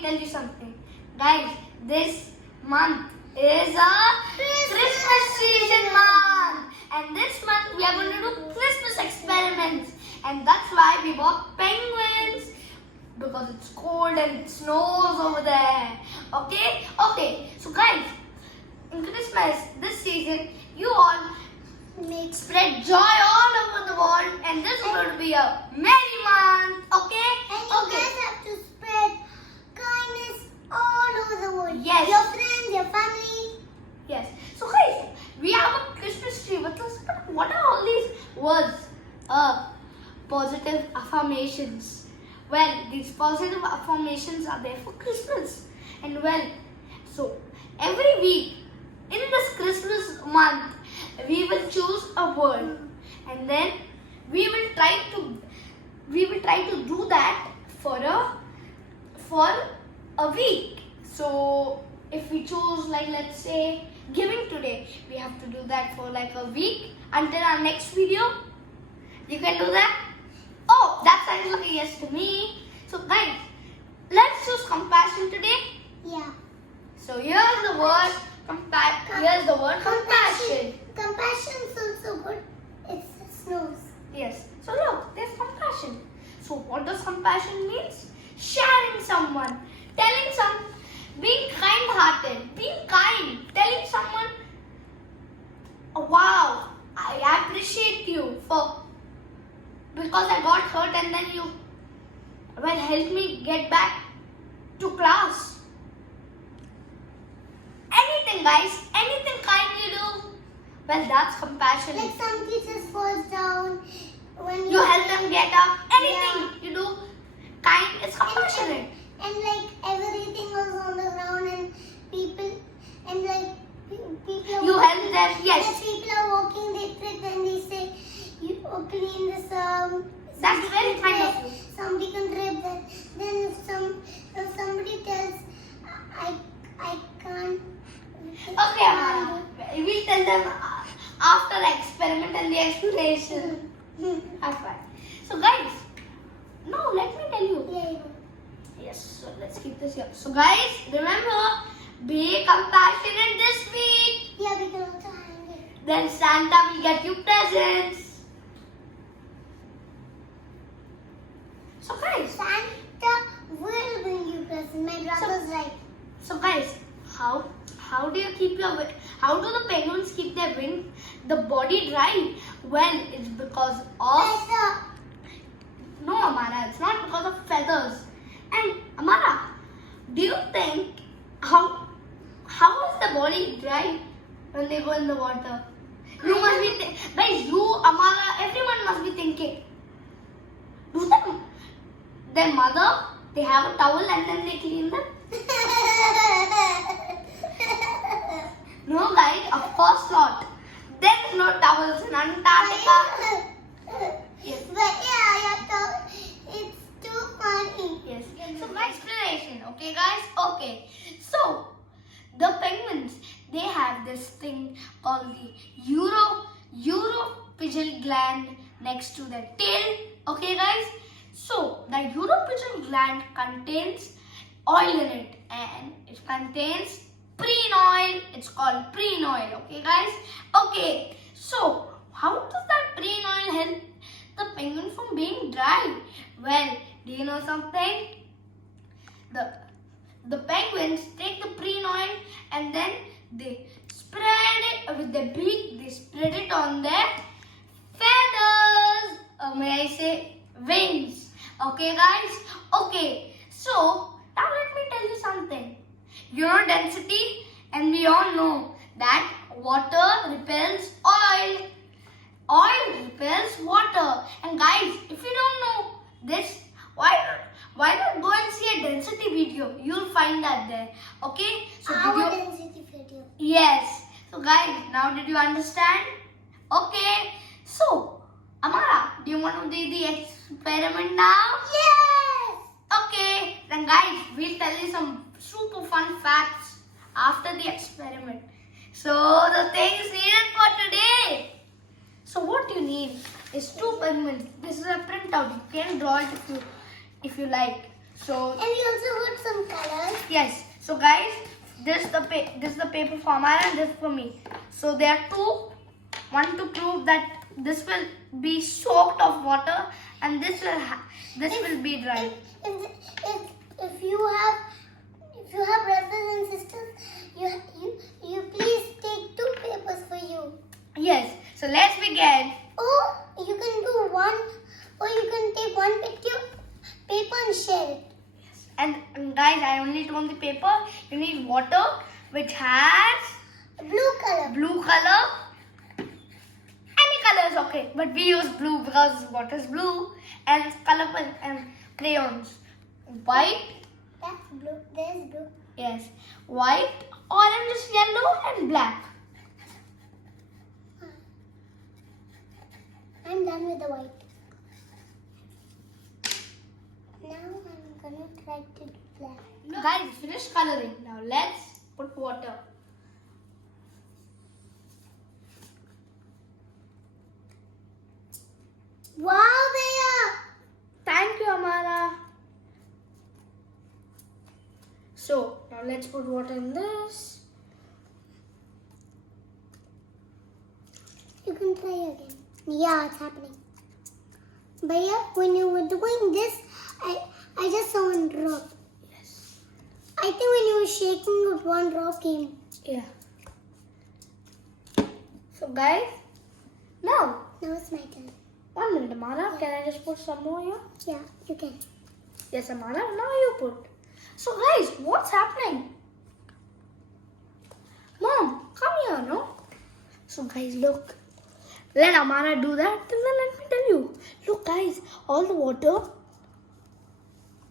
me tell you something. Guys, this month is a Christmas season month. And this month we are going to do Christmas experiments. And that's why we bought penguins. Because it's cold and it snows over there. Okay? Okay. So guys, in Christmas, this season, you all spread joy all over the world. And this is going to be a merry month. Okay? And you guys have to spread kindness all over the world. Yes. Your friends, your family. Yes. So guys, we have a Christmas tree with us. But what are all these words? Positive affirmations. Well, these positive affirmations are there for Christmas. And well, so every week in this Christmas month, we will choose a word. And then we will try to do that for a week. So if we choose, like, let's say giving today, we have to do that for like a week until our next video. You can do that? Oh, that sounds like a yes to me. So guys, let's choose compassion today. Yeah. So here's the word compassion. Compassion is also good. It snows. Yes. So look, there's compassion. So what does compassion means? Sharing someone, being kind-hearted, being kind, telling someone, oh, wow, I appreciate you because I got hurt and then you helped me get back to class. Anything, guys, anything kind you do, well, that's compassion. Like some teachers falls down when You help them get up. Anything you do, kind is compassionate. And like everything was on the ground and people are You help them, yes. People are walking, they trip and they say, you clean this That's very kind of you. Somebody can trip that. Then if somebody tells, I can't. Okay, Amara. We'll tell them after the experiment and the exploration. Have fun. So guys, now let me tell you. Yeah. Yes, so let's keep this here. So guys, remember, be compassionate this week. Yeah, we can also hang it. Then Santa will get you presents. So guys, Santa will bring you presents. My brother's right. So guys, how do the penguins keep their the body dry? Well, it's because of no, Amara, it's not because of feathers. And Amara, do you think how is the body dry when they go in the water? You must be guys, you, Amara, everyone must be thinking. Do their mother, they have a towel and then they clean them? No, guys, of course not. There's no towels in Antarctica. Yes. But yeah, it's too funny. Yes. So my explanation, okay, guys? Okay. So the penguins, they have this thing called the uropygial gland next to their tail. Okay, guys? So the uropygial gland contains oil in it, and it contains preen oil. It's called preen oil. Okay, guys? Okay. So how does that preen oil help the penguin from being dry? Well, do you know something? The penguins take the preen oil and then they spread it with their beak. They spread it on their feathers. May I say wings? Okay, guys? Okay. So now let me tell you something. You know density, and we all know that water repels oil. Oil repels water. And guys, if you don't know this, why not go and see a density video? You'll find that there. Okay? So Our density video. Yes. So guys, now did you understand? Okay. So, Amara, do you want to do the experiment now? Yes! Okay. Then guys, we'll tell you some super fun facts after the experiment. So, the things needed for today. So what you need is 2 penguins. This is a printout. You can draw it if you like. So And we also got some colors. Yes. So guys, this is the paper for Amara and this for me. So there are two. One to prove that this will be soaked of water and this will be dry. If you have brothers and sisters, you please take two papers for you. Yes. So let's begin. Or you can do one, or you can take one paper and share it. And guys, I only told the paper. You need water which has Blue color. blue color. Any color is okay, but we use blue because water is blue and colorful and crayons. White, That's blue. There's blue. yes. White, orange, yellow, and black. I'm done with the white. Now I'm gonna try to do black. Guys, finish coloring. Now let's put water. Wow, Bhaiya! Thank you, Amara. So now let's put water in this. You can try again. Yeah, it's happening. Bhaiya, when you were doing this, I just saw one drop. Yes. I think when you were shaking it, one drop came. Yeah. So guys, now Now it's my turn. 1 minute, Amara. Can I just put some more here? Yeah, you can. Yes, Amara. Now you put. So guys, what's happening? Mom, come here, no? So guys, look. Let Amara do that and then let me tell you. Look guys, all the water.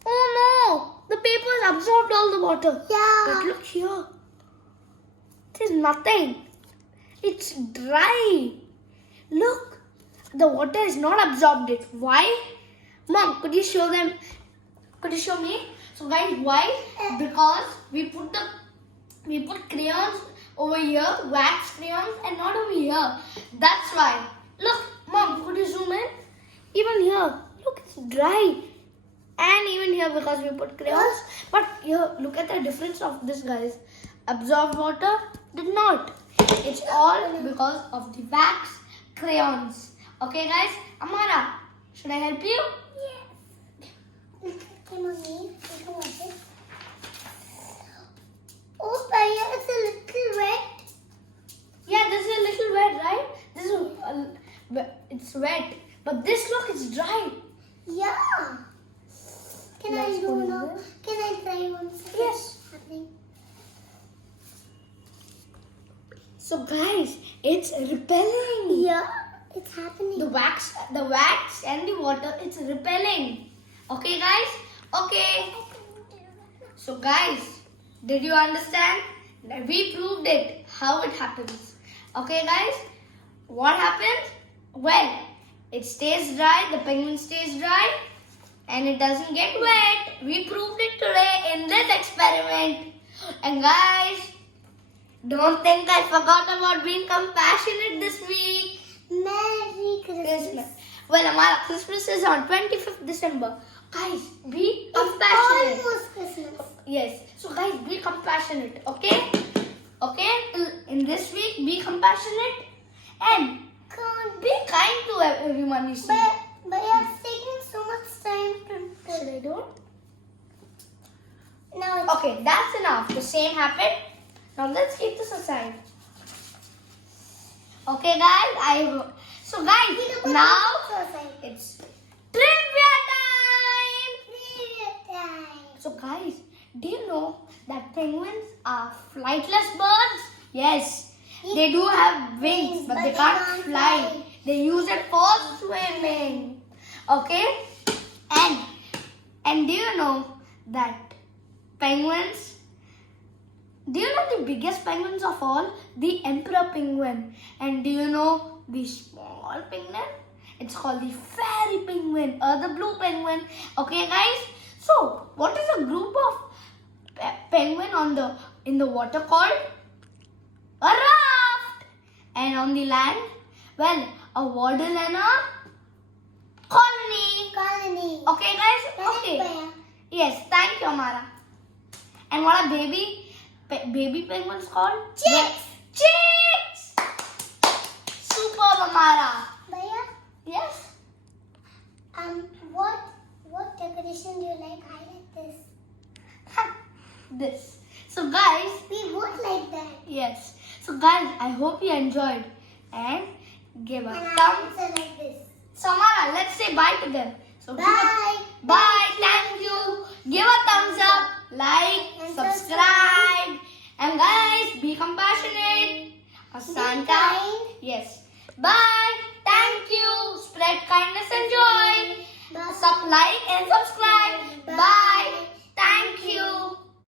Oh no! The paper has absorbed all the water. Yeah. But look here. There's nothing. It's dry. Look. The water is not absorbed it. Why? Mom, could you show them? Could you show me? So guys, why? Because we put crayons over here, wax crayons, and not over here. That's why. Look, Mom, could you zoom in? Even here, look, it's dry. And even here because we put crayons. But here, look at the difference of this, guys. Absorbed water did not. It's all because of the wax crayons. Okay, guys? Amara, should I help you? Yes. Come on, me. You can watch it. Oh, Bhaiya, it's a little wet. Yeah, this is a little wet, right? This is it's wet. But this, look, it's dry. Yeah. Can Let's I put do it now? there. Can I try one second? Yes. Happening. So, guys, it's repelling. Yeah, it's happening. The wax and the water, it's repelling. Okay, guys? Okay. So, guys, did you understand? We proved it, how it happens. Okay, guys? What happens? Well, it stays dry, the penguin stays dry, and it doesn't get wet. We proved it today in this experiment. And guys, don't think I forgot about being compassionate this week. Merry Christmas. Well, Amara, Christmas is on 25th December. Guys, be compassionate. It's almost Christmas. Yes. So guys, be compassionate, okay? Okay? In this week, be compassionate and be kind to everyone you see. But it's taking so much time to Should I do it? No, it's Okay, that's enough. The same happened. Now let's keep this aside. Okay, guys. So guys, now it's trivia time. So guys, do you know that penguins are flightless birds? Yes, they do have wings, but they can't fly. They use it for swimming. Okay, and do you know that penguins? Do you know the biggest penguins of all? The emperor penguin. And do you know the small penguin? It's called the fairy penguin or the blue penguin. Okay, guys. So, what is a group of penguin in the water called? A raft. And on the land, well, a waddle and a colony. colony. Okay, guys. Thank Okay. you, Bhaiya. Yes. Thank you, Amara. And what are baby penguins called? Chicks. Chicks! Superb, Amara. Bhaiya, Yes? what decoration do you like? I like this. This. So guys, We both like that. yes. So guys, I hope you enjoyed and give a And I thumbs. also like this. So Amara, let's say bye to them. So give a- Bye. Bye. Thank you. Give a thumbs up, like, And subscribe. And guys, be compassionate. A Santa. kind. Yes. Bye. Thank you. Spread kindness and joy. Bye. Like and subscribe. Bye.